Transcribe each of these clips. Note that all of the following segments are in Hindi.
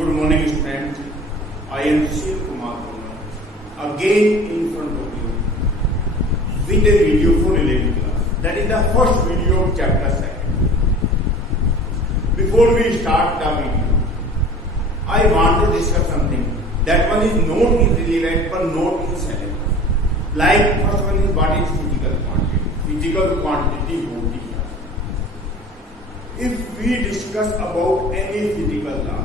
Good morning, students. I am Shiv Kumar Kumar, again in front of you with a video for 11th class. That is the first video of chapter 2. Before we start the video, I want to discuss something. That one is not irrelevant but not in syllabus. Like first one is what is physical quantity. Physical quantity होती है. If we discuss about any physical law,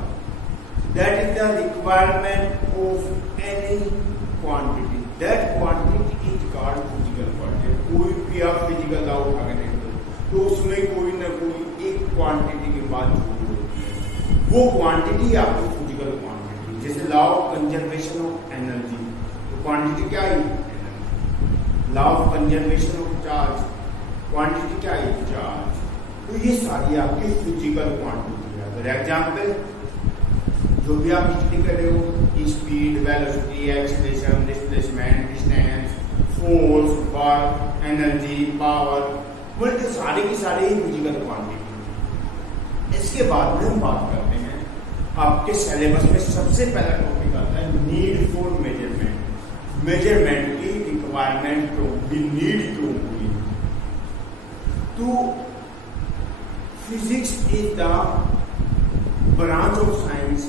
that is the requirement of any quantity. That quantity is called physical quantity. कोई भी आप physical law उठा के देख लो, तो उसमें कोई ना कोई एक quantity के बाद जुड़ी होती है. वो quantity आपकी physical quantity. जैसे law of conservation of energy, तो quantity क्या है? law of conservation of charge, quantity क्या है? charge. तो ये सारी आपकी physical quantity है. फॉर एग्जाम्पल, जो भी आप स्टडी कर रहे हो, speed, velocity, acceleration, displacement, distance, force, work, energy, power, बोलते सारे की सारे ही फिजिकल क्वांटिटी. इसके बाद में हम बात करते हैं, आपके सिलेबस में सबसे पहला टॉपिक आता है नीड फॉर मेजरमेंट. मेजरमेंट की रिक्वायरमेंट क्यों होगी, नीड क्यों होगी. तो physics is the branch of science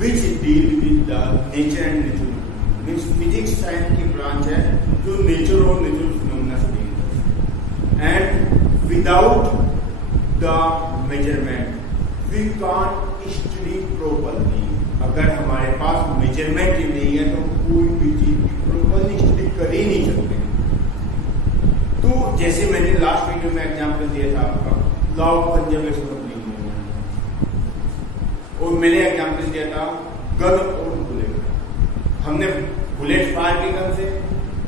which deal with the nature and natural. Means physics science की branch है जो nature और natural phenomena से deal करती है. And without the measurement we can't study properly. अगर हमारे पास measurement ही नहीं है तो कोई भी चीज properly study कर ही नहीं सकते. तो जैसे मैंने लास्ट वीडियो में एग्जाम्पल दिया था आपका लॉ ऑफ कंजर्वेशन, और मैंने एग्जाम्पल दिया था गन और बुलेट. हमने बुलेट फायर की गन से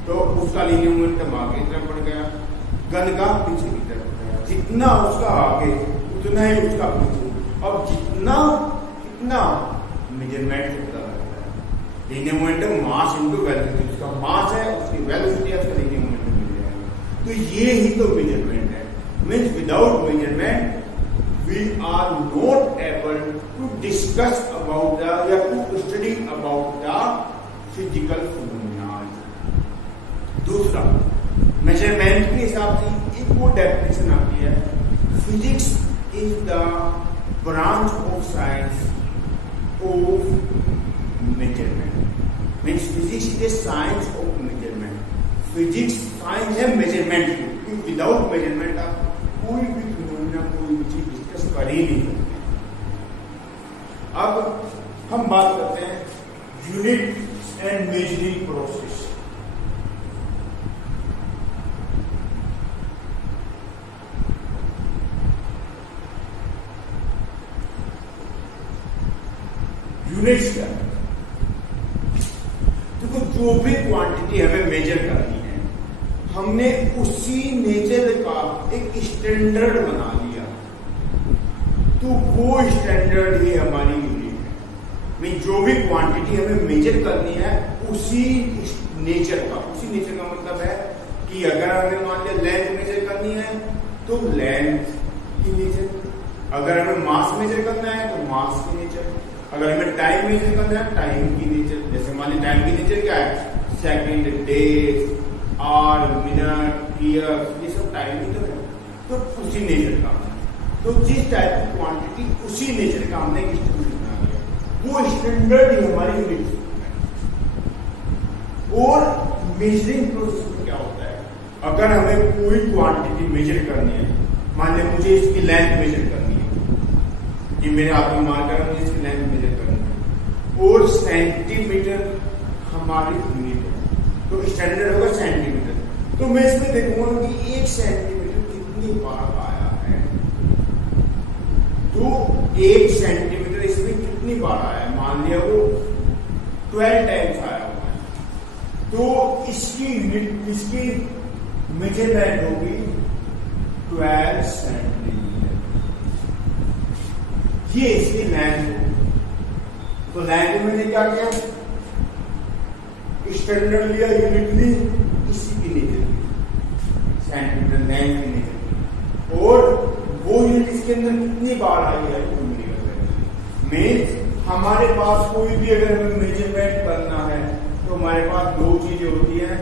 तो उसका लीनियर मोमेंटम आगे की तरफ बढ़ गया, गन का पीछे की तरफ बढ़ गया. जितना उसका आगे उतना ही उसका पीछे. अब जितना मेजरमेंट से पता लगता है. Linear momentum mass into velocity. उसका मास है, उसकी वेलोसिटी है, उसका लीनियर मोमेंटम मिल जाएगा. तो ये ही तो मेजरमेंट है. Means without measurement we are not able to discuss about the या to study about the physical phenomena. दूसरा, मेजरमेंट के हिसाब से एक वो डेफिनेशन आती है, physics is the branch of science of measurement. Means physics is the science of measurement. Physics science है मेजरमेंट की, क्योंकि विदाउट मेजरमेंट आप कोई भी फिनोमेना, कोई भी चीज डिस्कस कर ही नहीं सकते. अब हम बात करते हैं unit and measuring process. Units क्या है? देखो, जो भी क्वांटिटी हमें मेजर करनी है, हमने उसी मेजर का एक स्टैंडर्ड बना लिया, तो वो स्टैंडर्ड ही हमारी यूनिट है. मैं जो भी क्वांटिटी हमें मेजर करनी है उसी नेचर का मतलब है कि अगर हमें मान लिया लेंथ मेजर करनी है तो लेंथ की नेचर, अगर हमें मास मेजर करना है तो मास की नेचर, अगर हमें टाइम मेजर करना है टाइम की नेचर. जैसे मान लिया टाइम की नेचर क्या है, second, days, hour, minute, year, ये सब टाइम ही तो है. तो उसी नेचर का, तो जिस टाइप की क्वांटिटी उसी नेचर का हमने एक स्टैंडर्ड बना लिया, वो स्टैंडर्ड ही हमारी यूनिट है. और मेजरिंग प्रोसेस में क्या होता है, अगर हमें कोई क्वांटिटी मेजर करनी है, मान लिया मुझे इसकी लेंथ मेजर करनी है, ये मेरे हाथ में मार्कर है, मुझे इसकी लेंथ मेजर करनी है, और सेंटीमीटर हमारी यूनिट है, तो स्टैंडर्ड होगा सेंटीमीटर. तो मैं इसमें देखूंगा कि 1 सेंटीमीटर कितनी बार आया है, तो 1 सेंटीमीटर इसमें कितनी बार आया है. मान लिया वो 12 टाइम्स आया हुआ है, तो इसकी यूनिट, इसकी मेजरमेंट होगी 12 सेंटीमीटर. ये इसकी लेंथ होगी. तो लेंथ में मैंने क्या किया, स्टैंडर्ड लिया, यूनिट ली, इसी की नेचर की सेंटीमीटर लेंथ की नेचर की, और वो यूनिट इसके अंदर कितनी बार आई है मीन्स हमारे पास कोई भी अगर हमें मेजरमेंट करना है तो हमारे पास दो चीजें होती हैं,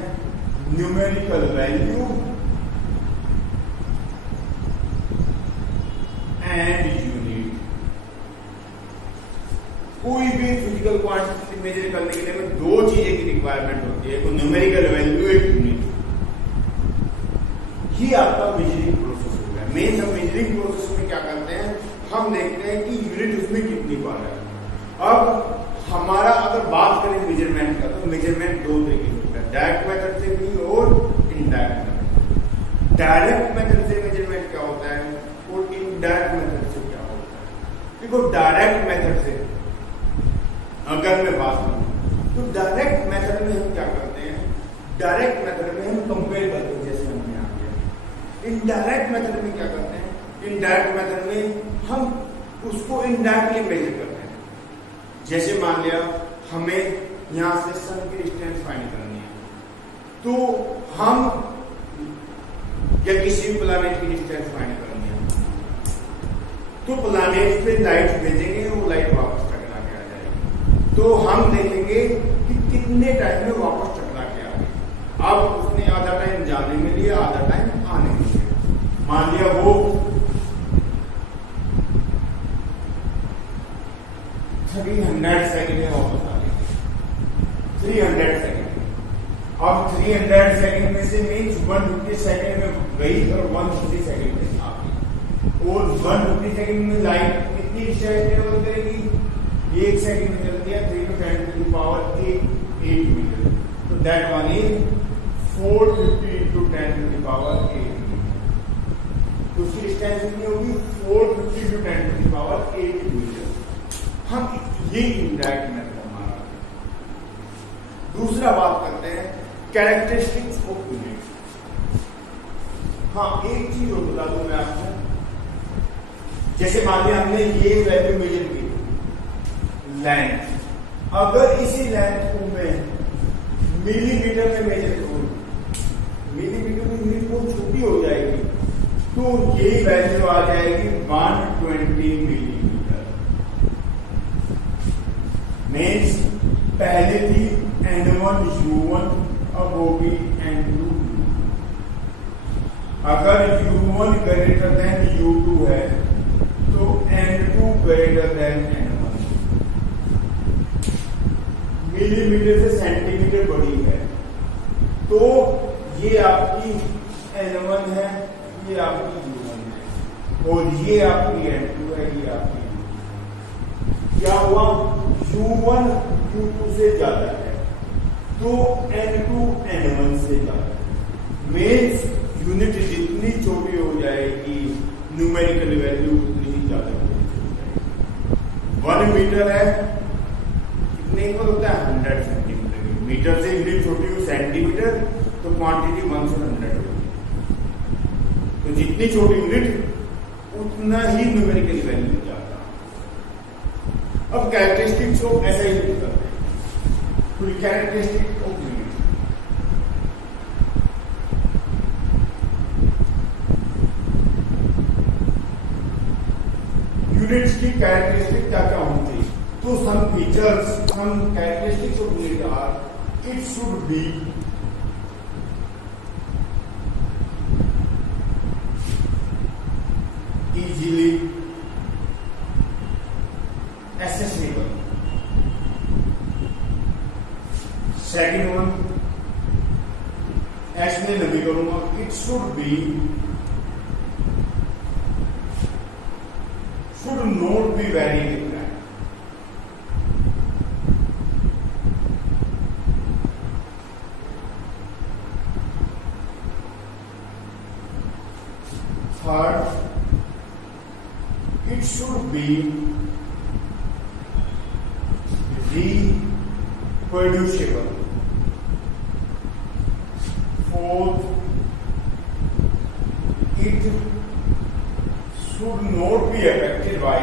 न्यूमेरिकल वैल्यू एंड यूनिट। कोई भी फिजिकल क्वांटिटी मेजर करने के लिए हमें दो चीजें की रिक्वायरमेंट होती है, एक न्यूमेरिकल वैल्यू, एक यूनिट। ये आपका मेजरिंग प्रोसेस हो गया। मेन हम मेजरिंग प्रोसेस में क्या करते हैं, हम देखते हैं कि यूनिट उसमें कितनी बार है। अब हमारा अगर बात करें मेजरमेंट का, तो मेजरमेंट दो तरीके से होता है, डायरेक्ट मेथड से भी और इनडायरेक्ट मेथड। डायरेक्ट मेथड से मेजरमेंट क्या होता है और इनडायरेक्ट मेथड से क्या होता है। देखो डायरेक्ट मेथड से अगर मैं बात करूं तो डायरेक्ट मेथड में हम क्या करते हैं, डायरेक्ट मेथड में हम कंपेयर करते हैं, जैसे हमने यहाँ किया। इनडायरेक्ट मेथड में क्या करते हैं, इनडायरेक्ट मेथड में हम उसको इनडायरेक्टली मेजर करते हैं। जैसे मान लिया हमें यहां से सन की डिस्टेंस फाइंड करनी है, तो हम या किसी भी प्लैनेट की डिस्टेंस फाइंड करनी है, तो प्लैनेट पे लाइट भेजेंगे, वो लाइट वापस टकरा के आ जाएगी। तो हम देखेंगे कि कितने टाइम में वापस टकरा के आ गई। अब उसने आधा टाइम जाने में लिया, आधा टाइम आने में लिया। मान लिया वो 300 सेकंड में वापस आ गई, 300 सेकंड। अब 300 सेकंड में से मीन्स 150 सेकंड में गई और 150 सेकंड में आ गई। और 150 सेकंड में लाइट कितनी डिस्टेंस ट्रेवल करेगी, 1 सेकंड में चलती है 3 to 10 to the power 8 metre. तो that one is 450 into 10 to the power 8 metre. तो उसकी डिस्टेंस कितनी होगी, 450 to 10 to the power 8 metre. हम ये इनडायरेक्ट मेथड हमारा। दूसरा बात करते हैं कैरेक्टरिस्टिक्स ऑफ यूनिट। हाँ, एक चीज और बता दूं मैं आपको, जैसे मान लिया हमने ये वैल्यू मेजर की लेंथ, अगर इसी लेंथ को मैं मिलीमीटर में मेजर करूं, मिलीमीटर में यूनिट बहुत छोटी हो जाएगी, तो ये वैल्यू आ जाएगी 120 मिलीमीटर। मीन्स पहले थी N1 U1, अब होगी N2 U2। अगर U1 ग्रेटर देन U2 है तो N2 greater than N1। Millimetre से सेंटीमीटर बड़ी है, तो ये आपकी N1 है, ये आपकी U1 है, और ये आपकी N2 है, ये आपकी। क्या हुआ, U1 U2 से ज्यादा है, तो N2 N1 से ज्यादा है। मीन्स यूनिट जितनी छोटी हो जाएगी, न्यूमेरिकल वैल्यू उतनी ही ज्यादा हो जाएगी। 1 मीटर है, कितने इक्वल होता है, 100 सेंटीमीटर। मीटर से यूनिट छोटी हुई सेंटीमीटर, तो क्वांटिटी 1 से 100 होगी। तो जितनी छोटी यूनिट उतना ही न्यूमेरिकल वैल्यू ज्यादा। अब कैरेक्टरिस्टिक्स को ऐसा ही करते हैं, पूरी कैरेक्टरिस्टिक ऑफ यूनिट। यूनिट्स की कैरेक्टरिस्टिक क्या क्या होती है, तो some features, some characteristics of unit are, it should be easily accessible. Second one, एस में नहीं करूंगा, it should not be very different. Third, it should be reproducible. Fourth, it should not be affected by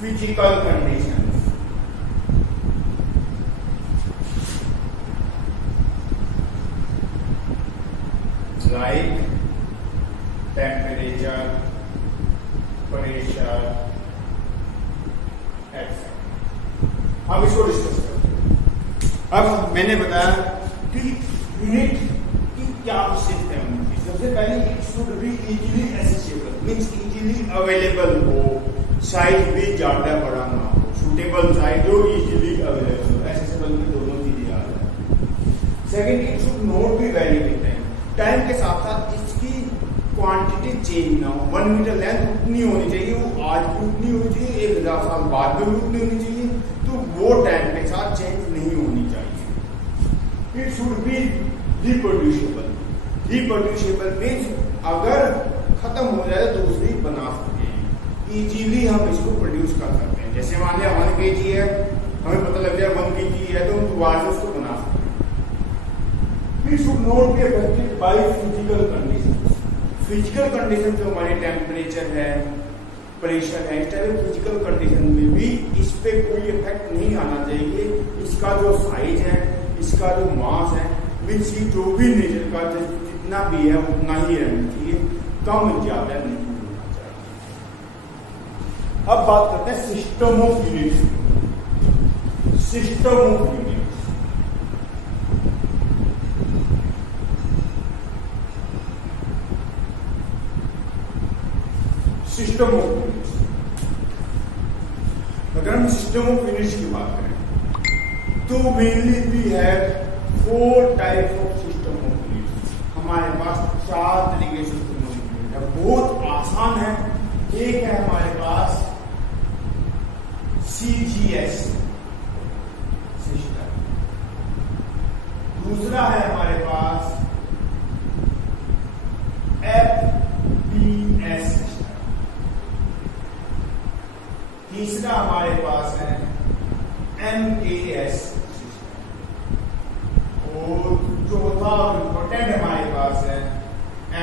physical conditions. Like temperature, pressure, etcetera. हम इसको डिस्कस करते हैं। अब मैंने बताया कि यूनिट की क्या आवश्यकता है उनकी। सबसे पहले it should be easily accessible, means easily available हो, साइज भी ज्यादा बड़ा ना हो, सुटेबल साइज हो, इजीली अवेलेबल हो, एसेसिबल में दोनों चीजें आ जाए। Second, it should not be very with time, time के साथ साथ इसकी क्वांटिटी चेंज ना हो। 1 मीटर लेंथ उतनी होनी चाहिए, वो आज भी उतनी होनी चाहिए, 1000 साल बाद में भी उतनी होनी चाहिए, तो वो टाइम के साथ चेंज नहीं होनी चाहिए। It should B reproducible, reproducible means अगर खत्म हो जाए तो दूसरी बना सकते हैं, इजीली हम इसको प्रोड्यूस कर सकते हैं। जैसे मान लिया 1 kg है, हमें पता लग जाए 1 kg है, तो हम दोबारा से उसको बना सकते हैं। It should not be affected by physical condition, physical condition जो हमारे टेम्परेचर है, प्रेशर है, इस टाइप फिजिकल कंडीशन में भी इस पे कोई इफेक्ट नहीं आना चाहिए। इसका जो साइज है, इसका जो मास है, मीन्स जो भी नेचर का जितना भी है उतना ही रहना चाहिए, कम ज्यादा नहीं होना चाहिए। अब बात करते हैं system of units. System of units, system of units. अगर हम सिस्टम ऑफ यूनिट्स की बात करें तो mainly we have 4 types of system of units. हमारे पास 4 तरीके से सिस्टम ऑफ यूनिट है, बहुत आसान है। एक है हमारे पास CGS सिस्टम, दूसरा है हमारे पास FPS सिस्टम, तीसरा हमारे पास है MAS सिस्टम, और चौथा इंपॉर्टेंट हमारे पास है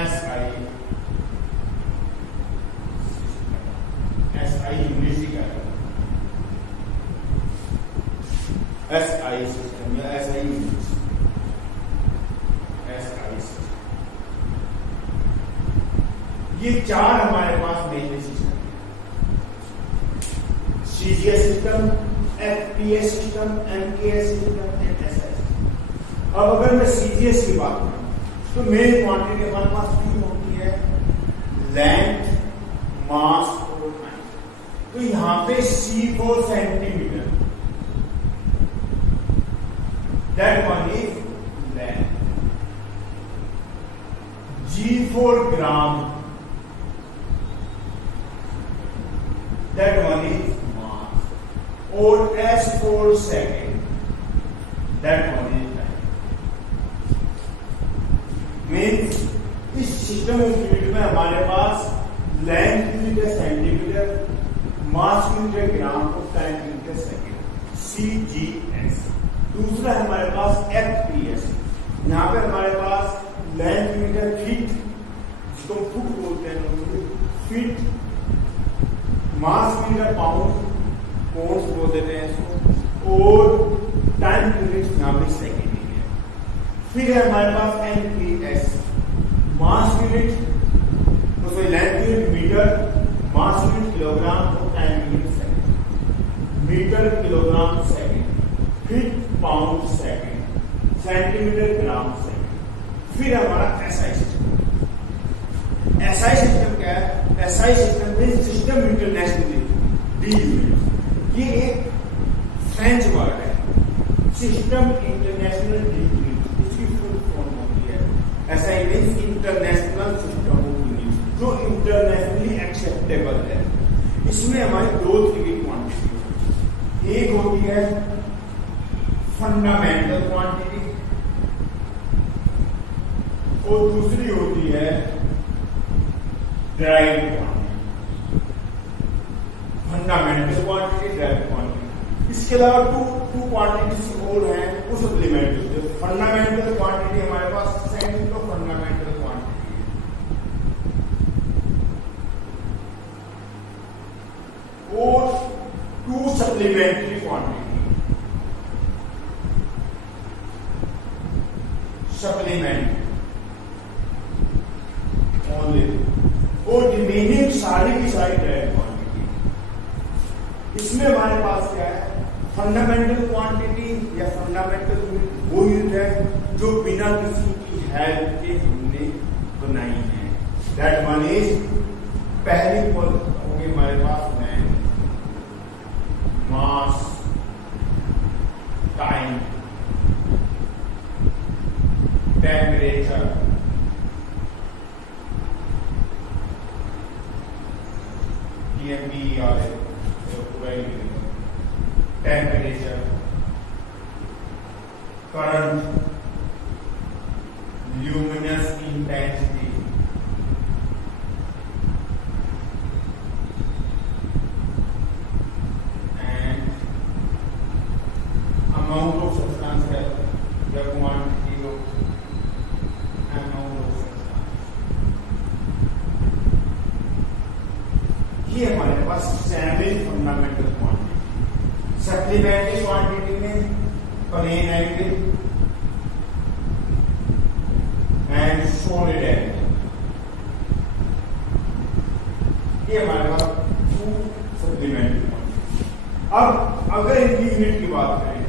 SI सिस्टम। SI यूनिट का SI सिस्टम या SI यूनिट, SI सिस्टम। ये 4 हमारे पास main system, CGS system, FPS system, MKS system, SI system. अब अगर मैं CGS की बात करूं तो मेन क्वांटिटी हमारे पास तीन होती है, लेंथ, मास और टाइम। तो यहां पे C for centimetre, that one is length, G for gram, that one is mass, और S for second, that one is time. Means इस सिस्टम ऑफ यूनिट में हमारे पास लेंथ यूनिट है सेंटीमीटर, मास यूनिट है ग्राम और टाइम यूनिट है सेकेंड, CGS। दूसरा है हमारे पास FPS, यहाँ पे हमारे पास लेंथ यूनिट है फीट, जिसको फुट बोलते हैं, फीट, मास यूनिट है पाउंड, पॉन्ड्स बोल देते हैं इसको, और टाइम यूनिट यहाँ पे सेकेंड है। फिर है हमारे पास MAS, मास यूनिट, तो sorry length unit metre, mass unit kilogram और time unit second, metre kilogram second, feet pound second, centimetre gram second. फिर हमारा SI सिस्टम। SI सिस्टम क्या है? SI system means system internationally डी यूनिट। ये एक फ्रेंच वर्ड है, सिस्टम इंटरनेशनल डी यूनिट, इसकी फुल फॉर्म होती है SI means international system of unit, जो इंटरनेशनली एक्सेप्टेबल है। इसमें हमारी 2 तरह की क्वांटिटी होती है, एक होती है फंडामेंटल क्वांटिटी और दूसरी होती है drive quantity. Fundamental quantity, drive quantity. इसके अलावा टू क्वांटिटीज और हैं, वो सप्लीमेंट्री। फंडामेंटल क्वांटिटी हमारे पास सेकंड तो फंडामेंटल क्वांटिटी और 2 सप्लीमेंट्री क्वांटिटी। सप्लीमेंट ओनली सारी की सारी डायरेक्ट क्वांटिटी। इसमें हमारे पास क्या है, फंडामेंटल क्वांटिटी या फंडामेंटल यूनिट वो यूनिट है जो बिना किसी की हेल्प के हमने बनाई है। दैट वन इज, पहली होगी हमारे पास में मास time temperature temperature current luminous intensity and amount of substance है the quantity of amount of substance। ये हमारे पास 7 फंडामेंटल क्वांटिटी। सप्लीमेंट्री क्वांटिटी में plane angle and solid angle, ये हमारे पास 2 सप्लीमेंट्री क्वांटिटी। अब अगर इनकी यूनिट की बात करें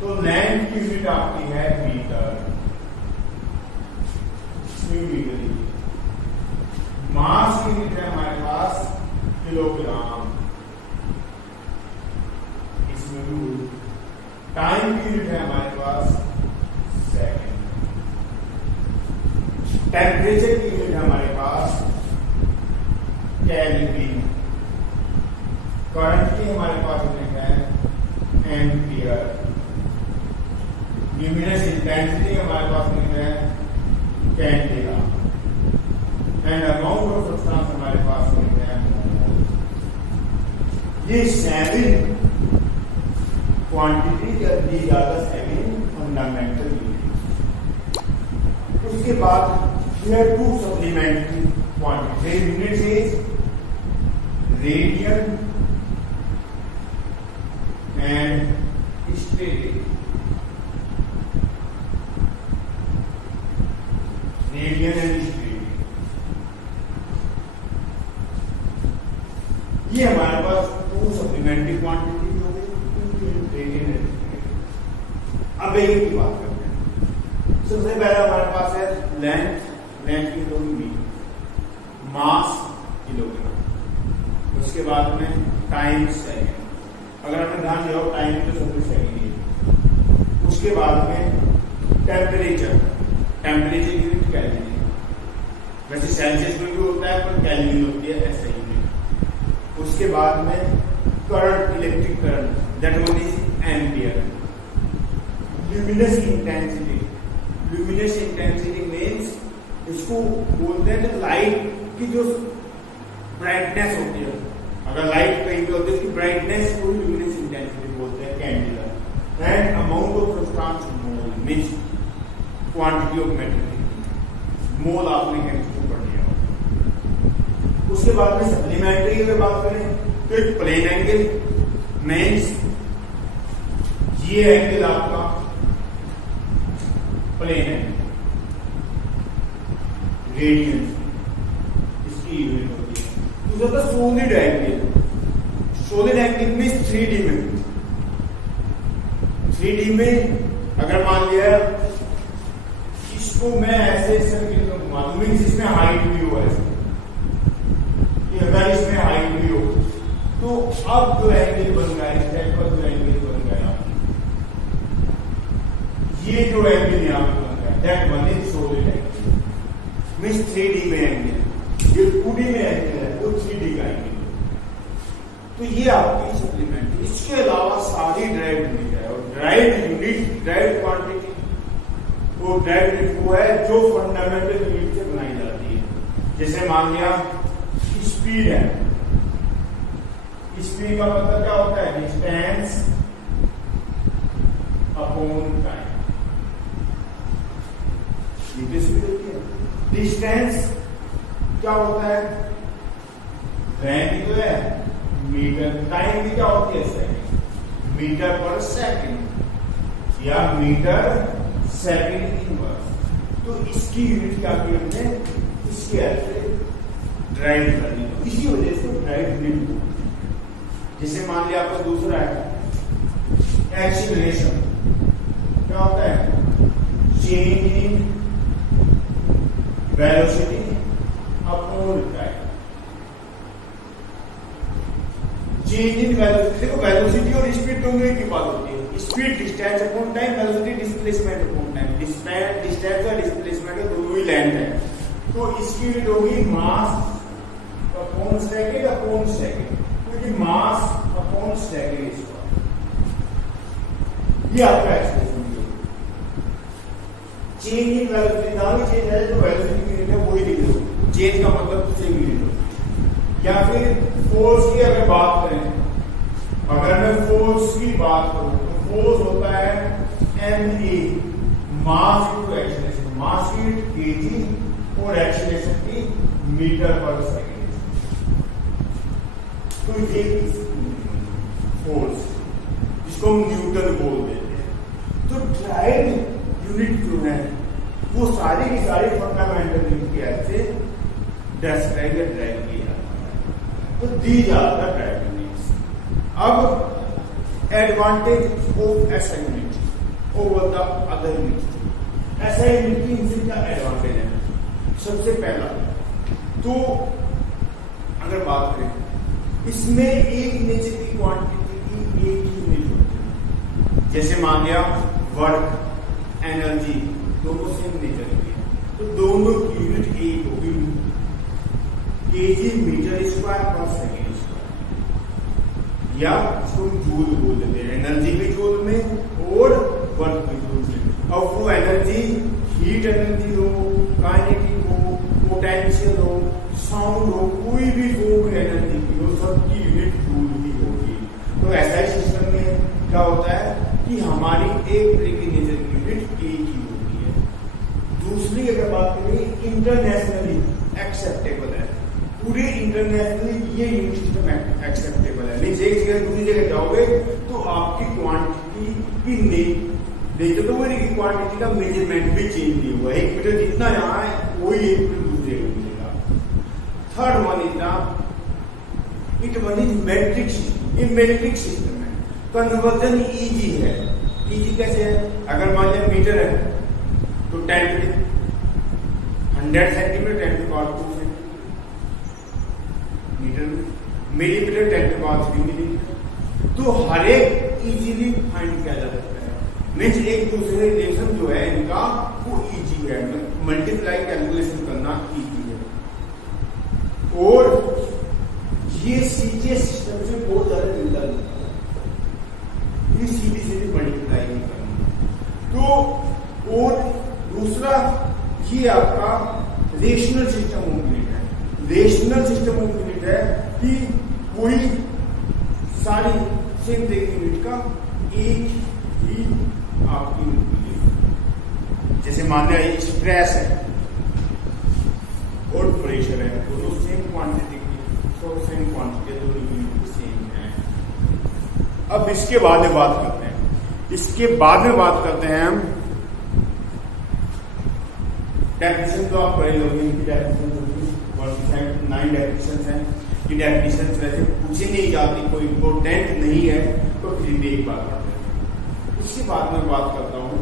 तो लेंथ की यूनिट आपकी है मीटर, मास की यूनिट है हमारे पास किलोग्राम, इसमें टाइम की यूनिट है हमारे पास सेकंड, टेम्परेचर की यूनिट है हमारे पास केल्विन, करंट की हमारे पास यूनिट है एम्पियर, ल्यूमिनस इंटेंसिटी हमारे पास यूनिट है candela and amount of substance हमारे पास यूनिट है मोल। ये 7 quantity these are the 7 fundamental units. उसके बाद here 2 supplementary quantities. The unit is radian and sterling. Radian and sterling. ये हमारे पास 2 सप्लीमेंट्री क्वांटिटी हो गई, रेडियन एंड sterling। अब एक की बात करते हैं। सबसे पहला हमारे पास है लेंथ, लेंथ की मीटर, मास किलोग्राम, उसके बाद में टाइम सेकंड, अगर आपने ध्यान दिया हो टाइम तो सबसे सेकंड ही है। उसके बाद में टेम्परेचर, टेम्परेचर की यूनिट केल्विन है, वैसे सेल्सियस में भी होता है पर केल्विन होती है ऐसा ही। उसके बाद में current, electric current, that one is ampere. Luminous intensity, luminous intensity means इसको बोलते हैं लाइट की जो ब्राइटनेस होती है, अगर लाइट कहीं पे होती है उसकी ब्राइटनेस को ल्यूमिनस इंटेंसिटी बोलते हैं candela. And amount of substance mole means quantity of material, mole आपने केमिस्ट्री पढ़ लिया। उसके बाद में सप्लीमेंट्री की बात करें तो एक प्लेन एंगल मींस ये एंगल आपका प्लेन एंगल, रेडियन इसकी यूनिट होती है। दूसरा था सॉलिड एंगल, सॉलिड एंगल में 3D में, 3D में अगर मान लिया इसको मैं ऐसे सर्किल में घुमा दूं, मींस इसमें हाइट भी हो ऐसे, अगर इसमें हाइट भी हो तो अब जो एंगल बन गया इस टाइप का जो एंगल बन गया, ये जो एंगल यहां पर बन गया that one is solid angle means 3D में एंगल। ये 2D में एंगल है वो 3D का एंगल। तो ये आपकी सप्लीमेंट। इसके अलावा सारी ड्राइव्ड यूनिट है, और ड्राइव्ड यूनिट, ड्राइव्ड क्वांटिटी वो ड्राइव्ड यूनिट वो है जो फंडामेंटल यूनिट से बनाई जाती है। जैसे मान लिया स्पीड है, स्पीड का मतलब क्या होता है, डिस्टेंस अपॉन टाइम, ये स्पीड होती है। डिस्टेंस क्या होता है, रेंज जो है मीटर, टाइम भी क्या होती है सेकंड, मीटर पर सेकंड या मीटर सेकंड इनवर्स। तो इसकी यूनिट क्या की हमने इसके ऐसे ड्राइव करनी इसी वजह से ड्राइव यूनिट बोलते हैं। जैसे मान लिया आपका दूसरा है एक्सीलरेशन, क्या होता है? Change in velocity upon time. Change in velocity, देखो वेलोसिटी और स्पीड दोनों एक ही बात होती है। Speed distance upon time, velocity displacement upon time. Distance और डिस्प्लेसमेंट दोनों ही लेंथ है, तो इसकी यूनिट होगी mass upon second upon second, क्योंकि मास अपॉन सेकंड स्क्वायर। ये आपका एक्सप्रेशन है। चेंज इन वेलोसिटी ना भी चेंज है, जो वेलोसिटी की यूनिट है वही लिख दो। चेंज का मतलब सेम यूनिट होती है। या फिर फोर्स की अगर बात करें, अगर मैं फोर्स की बात करूं तो फोर्स होता है ma, मास इनटू एक्सीलरेशन। मास की यूनिट kg और एक्सीलरेशन की मीटर पर सेकंड। तो ये फोर्स जिसको हम न्यूटन बोल देते हैं। तो ड्राइव यूनिट जो है वो सारी की सारी फंडामेंटल यूनिट की हेल्प से डिस्क्राइब या ड्राइव किया जाता है। तो दी जाता है ड्राइव यूनिट्स। अब advantage of SI unit over the other unit. SI unit की इनसे क्या एडवांटेज है? सबसे पहला तो अगर बात करें, इसमें एक नेचर की क्वांटिटी की एक ही यूनिट होती है। जैसे मान लिया वर्क, एनर्जी दोनों सेम नेचर की है, तो दोनों की यूनिट एक होगी, kg मीटर स्क्वायर पर सेकेंड स्क्वायर। या उसको जूल बोल देते हैं, एनर्जी भी जूल में और वर्क भी जूल में। अब वो एनर्जी हीट एनर्जी हो, काइनेटिक हो, पोटेंशियल हो, साउंड हो, कोई भी फॉर्म एनर्जी की हो, सबकी यूनिट जूल ही होगी। तो ऐसा ही सिस्टम में क्या होता है कि हमारी एक तरीके नेचर की यूनिट एक ही होती है। दूसरी अगर बात करें, इंटरनेशनली एक्सेप्टेबल है। पूरे इंटरनेशनली ये यूनिट सिस्टम एक्सेप्टेबल है। नहीं एक जगह दूसरी जगह जाओगे तो आपकी क्वांटिटी की देखो तो वही क्वांटिटी का मेजरमेंट भी चेंज नहीं हुआ। 1 मीटर जितना यहाँ है वही 1 मीटर दूसरे को मिलेगा। Third one is it one is matric system. ये मैट्रिक सिस्टम है, कन्वर्जन इजी है। इजी कैसे है? अगर मान लिया मीटर है तो 100 सेंटीमीटर 10 to power 2 मीटर में, मिलीमीटर 10 to power 3 मिलीमीटर। तो हर एक इजीली फाइंड किया जा सकता है। मीन्स एक दूसरे रिलेशन जो है इनका वो इजी है, मल्टीप्लाई कैलकुलेशन करना इजी है। और ये सीधे सिस्टम से बहुत ज्यादा मिलता जुलता है, ये सीधी मल्टीप्लाई नहीं करना। तो और दूसरा ये आपका रेशनल सिस्टम ऑफ यूनिट है। रेशनल सिस्टम ऑफ यूनिट है कि कोई सारी सेम यूनिट का एक ही आपकी यूनिट। जैसे मान लिया स्ट्रेस है और प्रेशर है, दोनों सेम क्वांटिटी की, तो सेम क्वांटिटी दोनों यूनिट सेम है। अब इसके बाद में बात करते हैं हम डेफिनेशन। तो आप पढ़े लोग इनकी डेफिनेशन 9 डेफिनेशन है। ये डेफिनेशन वैसे पूछी नहीं जाती, कोई इम्पोर्टेंट नहीं है, तो फिर भी एक बात करते हैं। उसके बाद में बात करता हूं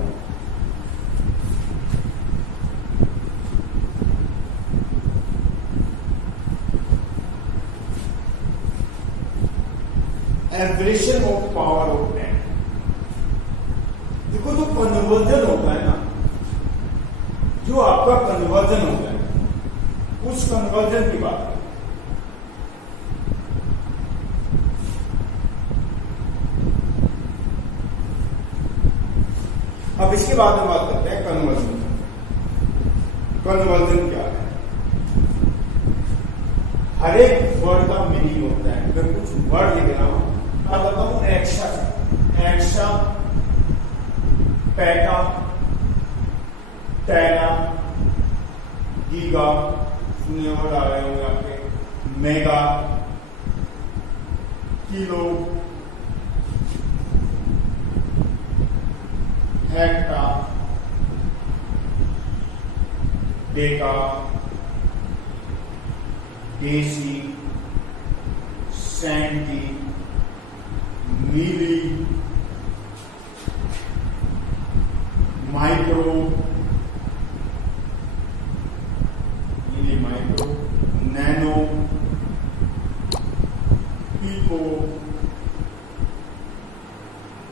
aberration of power of tank. देखो जो कन्वर्जन होता है ना, जो आपका कन्वर्जन होता है, उस कन्वर्जन की बात करें। अब इसके बाद में बात करते हैं कन्वर्जन। कन्वर्जन क्या है? हर एक वर्ड का मीनिंग होता है। अगर कुछ वर्ड लिख रहा हूं, मैं बताता हूं एक्सा, पैटा, टेरा, गीगा, सुनिए वर्ड आ रहे होंगे आपके, mega, kilo, hecto, deca, deci, centi, milli, micro, milli micro, nano, pico,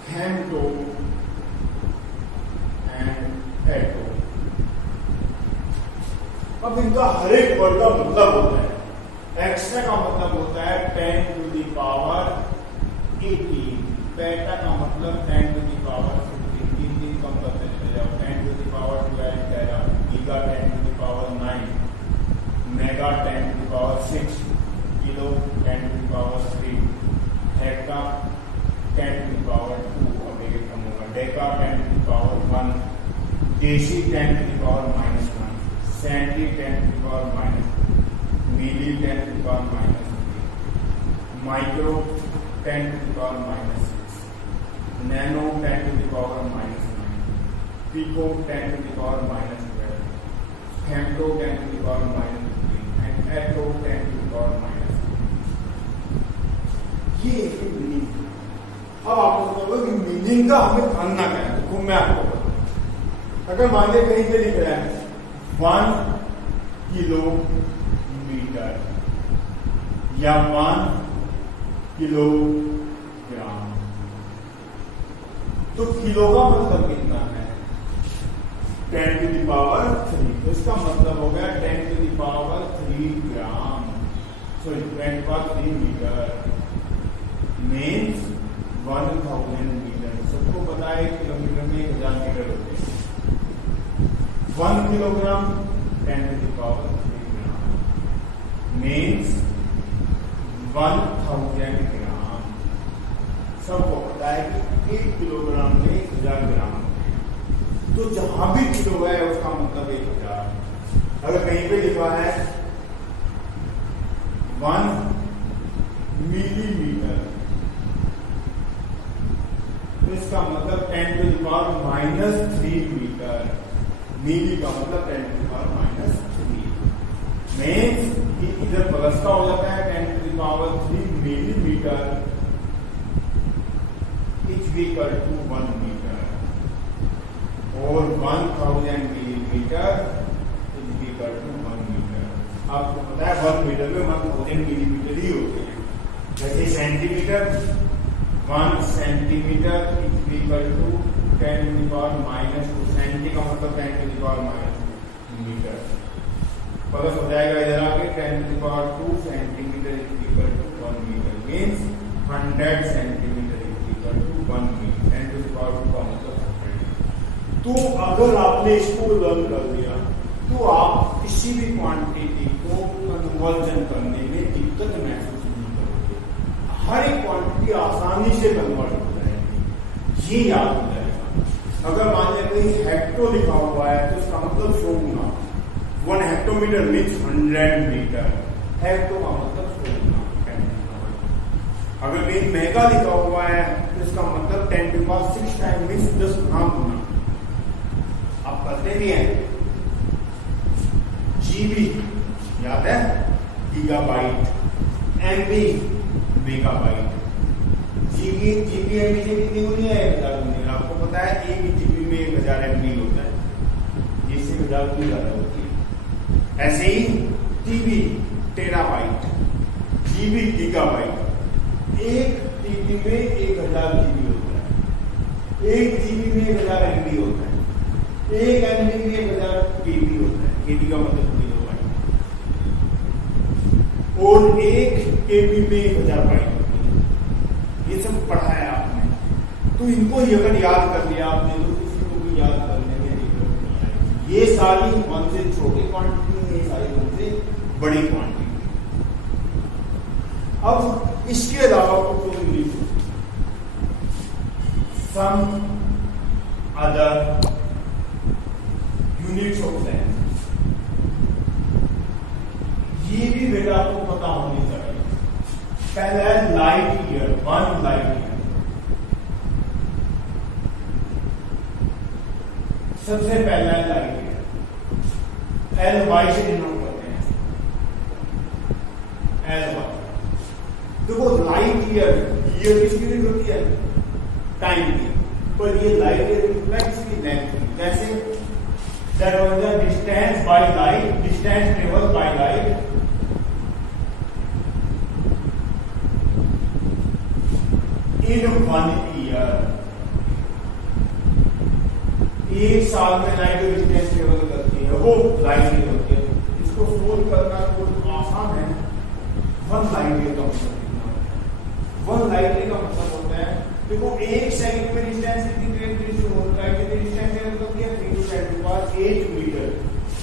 femto and atto. अब इनका हर एक वर्ड का मतलब होता है। एक्स्ट्रा का मतलब होता है 10 to the power 18, पेटा का मतलब 10 to the power 15, तीन कम करते चले जाओ, 10 to the power 12 tera, giga 10 to the power 9, mega 10 to the power 6, kilo 10 to the power 3, hecto 10 to the power 2, अब एक कम होगा, deca 10 to the power 1, deci 10 to the power -1, centi 10 to the power -2, milli 10 to the power -3, micro 10 to the power -6, nano 10 to the power -9, pico 10 to the power -12, femto 10 to the power -15 and atto 10 to the power -3। ये मीनिंग। अब आपको बोलो कि मीनिंग का हमें जानना क्या है, तो मैं आपको बताऊं। अगर मान लिया कहीं पे लिख रहा है 1 किलोमीटर या 1 किलोग्राम, तो किलो का मतलब कितना है 10 to the power 3, तो इसका मतलब हो गया 10 to the power 3 gram, sorry 10 to the power 3 metre, means 1000 metre. सबको पता है किलोमीटर में 1000 मीटर होते हैं। 1 kilogram 10 to the power 3 gram, means 1000 ग्राम। सबको पता है कि 1 किलोग्राम में 1000 ग्राम होते हैं, तो जहां भी किलो है उसका मतलब 1000। अगर कहीं पे लिखा है 1 मिलीमीटर, तो इसका मतलब 10 to the power -3 metre, milli का मतलब 10 to the power -3, मीन्स इधर प्लस का हो जाता है 10 to the power 3 millimetre is equal to 1 metre, और 1000 millimetre is equal to 1 metre. आपको पता है 1 मीटर में 1000 मिलीमीटर ही होते हैं। जैसे centimetre, 1 centimetre is equal to 10 to the power -2, centi का मतलब 10 to the power -2 metre, plus हो जाएगा इधर आके 10 to the power 2 centimetre is equal to 1 metre, means 100 centimetre is equal to 1 metre, 10 to the power 2 का मतलब 100। तो अगर आपने इसको लर्न कर लिया तो आप किसी भी क्वांटिटी को कन्वर्जन करने में दिक्कत महसूस नहीं करोगे, हर एक क्वांटिटी आसानी से कन्वर्ट हो जाएगी, ये याद हो जाएगा। अगर मान लिया कहीं हेक्टो लिखा हुआ है तो इसका मतलब 100 गुना, 1 हेक्टोमीटर मीन्स 100 मीटर, हेक्टो का मतलब 100 गुना। अगर कहीं मेगा लिखा हुआ है तो इसका मतलब 10 to the power 6 time means 10 गुना। आप करते भी हैं। जीबी याद है, gigabyte, MB megabyte, GB MB से कितनी होनी है 1000 गुनी। आपको पता है एक जीबी में 1000 एमबी होता है, जिससे 1000 गुनी ज्यादा होती है। ऐसे ही टीबी टेराबाइट, जीबी गीगाबाइट, एक टीबी में 1000 जीबी होता है, एक जीबी में 1000 एमबी होता है, एक एमबी में 1000 केबी होता है, केबी का मतलब किलोबाइट, और एक केबी में 1000 बाइट होती है। ये सब पढ़ा है आपने, तो इनको अगर याद कर लिया आपने तो किसी को भी याद करने में दिक्कत नहीं आएगी। ये सारी 1 से छोटी क्वांटिटी है, ये सारी 1 से बड़ी क्वांटिटी। अब इसके अलावा कुछ English, some other units of length, ये भी बेटा आपको पता होनी चाहिए। पहला है लाइट ईयर, 1 लाइट ईयर, सबसे पहला है लाइट ईयर, एल वाई से डिनोट करते हैं। L one. देखो लाइट ईयर, ईयर किसकी यूनिट होती है? टाइम की, पर ये लाइट ईयर कितना किसकी लेंथ की? कैसे? That was the distance by light, distance travel by light in one year. एक साल में लाइट जो डिस्टेंस ट्रेवल करती है वो लाइट ईयर होती है। इसको सोल्व करना तो आसान है। वन लाइट ईयर का मतलब कितना? वन लाइट ईयर का मतलब होता है, देखो एक सेकंड में डिस्टेंस कितनी होता है, कितनी डिस्टेंस ट्रेवल करती है? 3 × 10⁸ मीटर।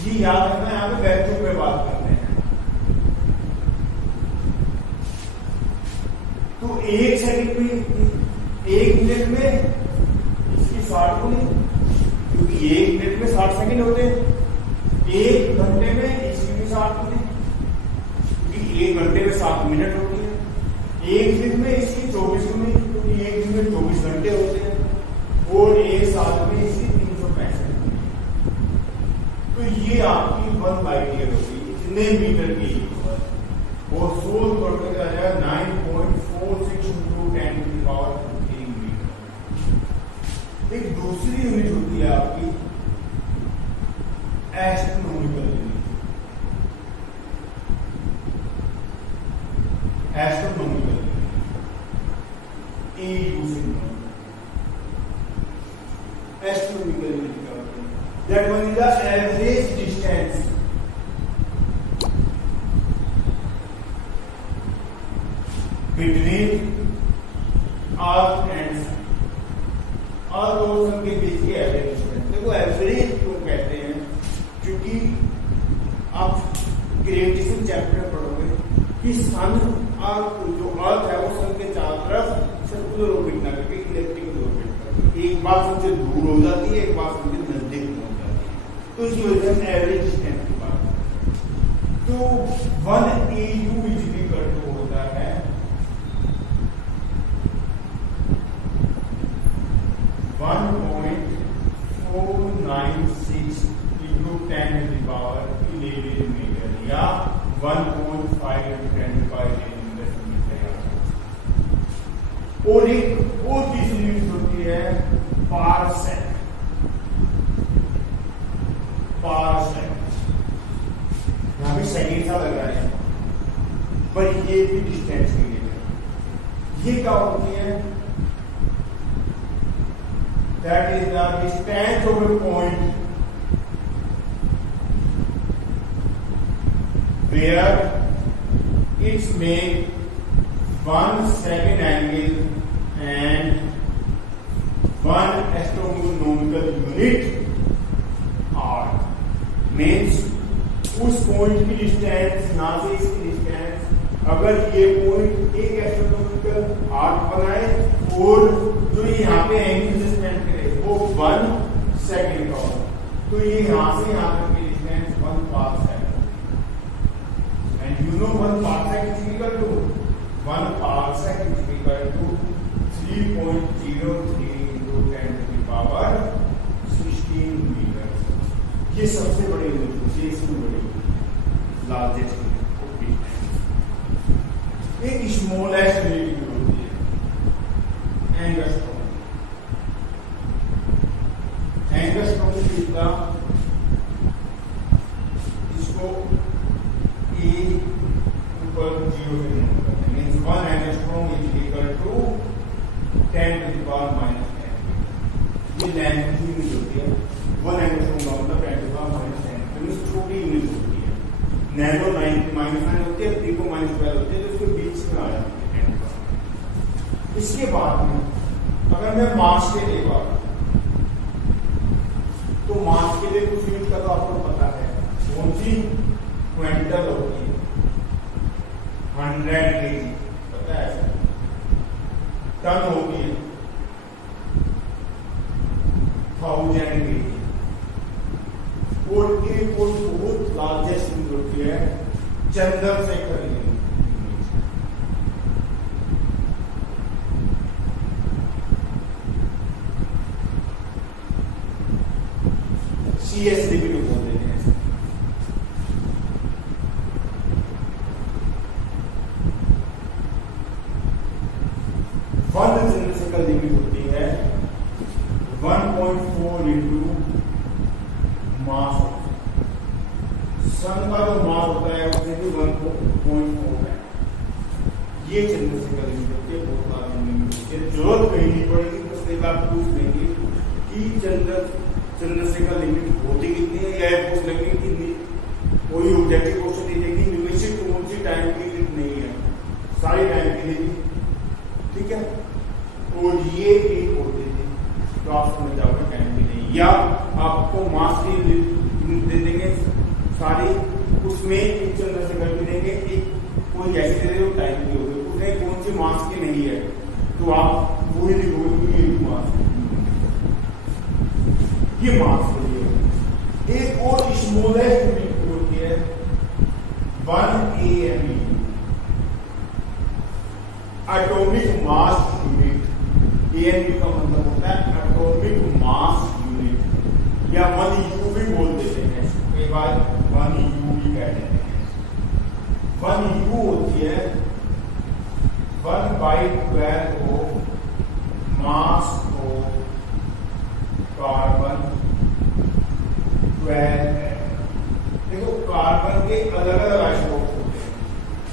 ये याद रखना, यहाँ पे वैक्यूम पे बात करते हैं। तो एक सेकंड में, एक मिनट में इसकी 60 गुनी, क्योंकि एक मिनट में 60 सेकंड होते हैं। एक घंटे में इसकी भी 60 गुनी, क्योंकि एक घंटे में 60 मिनट होती है। एक दिन में इसकी 24 गुनी, क्योंकि एक दिन में 24 घंटे होते हैं। और एक साल में इसकी 365 गुनी। तो ये आपकी वन लाइट ईयर होगी, इतने मीटर की। और सोल्व करके आ जाएगा 9.46 × 10⁻³ मीटर। एक दूसरी यूनिट होती है आपकी एस्ट्रोनॉमिकल यूनिट। एस्ट्रोनॉमिकल AU से एस्ट्रोनॉमिकल यूनिट का that one is the average distance between earth and sun. और दो सन के बीच की एवरेज डिस्टेंस। देखो एवरेज क्यों कहते हैं? क्योंकि आप ग्रेविटेशन चैप्टर में पढ़ोगे कि सन और जो अर्थ है वो सन के चारों तरफ सर्कुलर ऑर्बिट ना करके इलेप्टिकल ऑर्बिट करके एक बार सन से दूर हो जाती है, एक बार सन से नजदीक पहुंच जाती है। तो इस वजह से एवरेज डिस्टेंस की बात है। तो 1 AU इज इक्वल टू होता है 1.496 × 10⁻11 मीटर या 1.5 × 10⁻11 मीटर। और एक और तीसरी यूनिट होती है पारसेक। पारसेक यहां भी सेकंड सा लग रहा है, पर ये भी डिस्टेंस के लिए है। ये क्या होती है? That is the distance of a point where it's make 1 second angle and 1 astronomical unit arc। means उस पॉइंट की डिस्टेंस, यहां से इसकी डिस्टेंस, अगर ये पॉइंट एक एस्ट्रोनॉमिकल आर्क बनाए और जो यहाँ पे एंगल स्पेंड करे वो 1 सेकंड का हो, तो ये यहां से यहां तक की distance 1 parsec. And you know 1 parsec is equal to 1 parsec is equal to 3.03 × 10⁻16 metre. ये सबसे बड़ी यूनिट होती है, इसमें बड़ी लार्जेस्ट यूनिट। एक स्मॉलेस्ट यूनिट होती है एंगस्ट्रॉम। एंगस्ट्रॉम कितना? इसको E ऊपर 0 से नोट करते हैं। Means 1 angstrom is equal to 10⁻10। ये लेंथ की यूनिट होती है। 1 एंगस्ट्रॉम का मतलब 10⁻10। मींस छोटी यूनिट होती है। नैनो 9 होती है, पिको -12 होती है, तो उसके बीच में आ जाती है 10। इसके बाद में अगर मैं मास के लिए बात, तो मास के लिए कुछ यूनिट का तो आपको पता है, कौन सी? क्विंटल होती है। 100 kg पता है। टन होती है 1000 kg। और एक और बहुत लार्जेस्ट यूनिट होती है चंदन से खरीदी CSD भी बोल देते हैं। यूनिट होती है 1.4 इंटू मास। सन का जो मास होता है उसमें भी 1.4 है। ये चंद्रशेखर यूनिट होती है। बहुत सारी यूनिट होती है, जरूरत कहीं नहीं पड़ेगी, बस एक बार पूछ लेंगे कि चंद्रशेखर लिमिट होती कितनी है, या पूछ लेंगे कि कोई ऑब्जेक्टिव क्वेश्चन दीजिएगी निश्चित कौन सी टाइम की लिमिट नहीं है, सारी टाइम के लिए, ठीक है। और ये एक होती थी तो आप समझ जाओगे टाइम की नहीं, या आपको मास की लिमिट दे देंगे सारी, उसमें एक चंद्रशेखर भी देंगे, एक कोई ऐसी दे देंगे टाइम की होगी, उसमें कौन सी मास की नहीं है तो आप वो ही लिखोगे ये मास, ये मास के लिए। एक और स्मॉलेस्ट यूनिट होती है 1 AMU, atomic mass unit. AMU का मतलब होता है एटॉमिक मास यूनिट, या 1 U भी बोल देते हैं, कई बार 1 U भी कह देते हैं। 1 U होती है 1/12 ऑफ मास ऑफ कार्बन 12 है। देखो कार्बन के अलग अलग आइसोटोप होते हैं,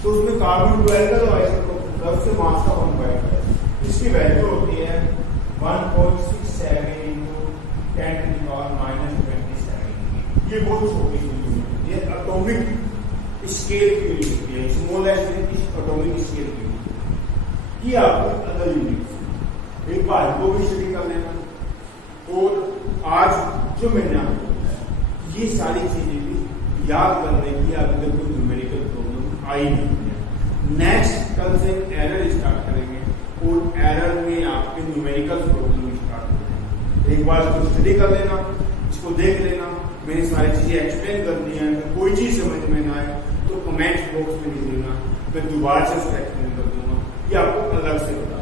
तो उसमें कार्बन 12 का जो आइसोटोप होता है उससे मास का 1/12, इसकी वैल्यू होती है 1.67 इंटू 10⁻⁻27। ये बहुत छोटी यूनिट होती है, एटॉमिक स्केल की यूनिट होती है, स्मॉलेस्ट एटॉमिक स्केल की यूनिट। ये आपको अदर यूनिट एक बार को भी स्टडी कर लेना। और आज जो मैंने आपको बताया ये सारी चीजें भी याद करने की अभी तक कोई न्यूमेरिकल प्रॉब्लम आई नहीं है। नेक्स्ट कल से एरर स्टार्ट करेंगे और एरर में आपके न्यूमेरिकल प्रॉब्लम स्टार्ट करेंगे। एक बार इसको स्टडी कर लेना, इसको देख लेना, मैंने सारी चीजें एक्सप्लेन कर दी हैं। अगर कोई चीज समझ में ना आए तो कमेंट बॉक्स में लिख देना, मैं दोबारा से उसको एक्सप्लेन कर दूंगा या आपको अलग से बता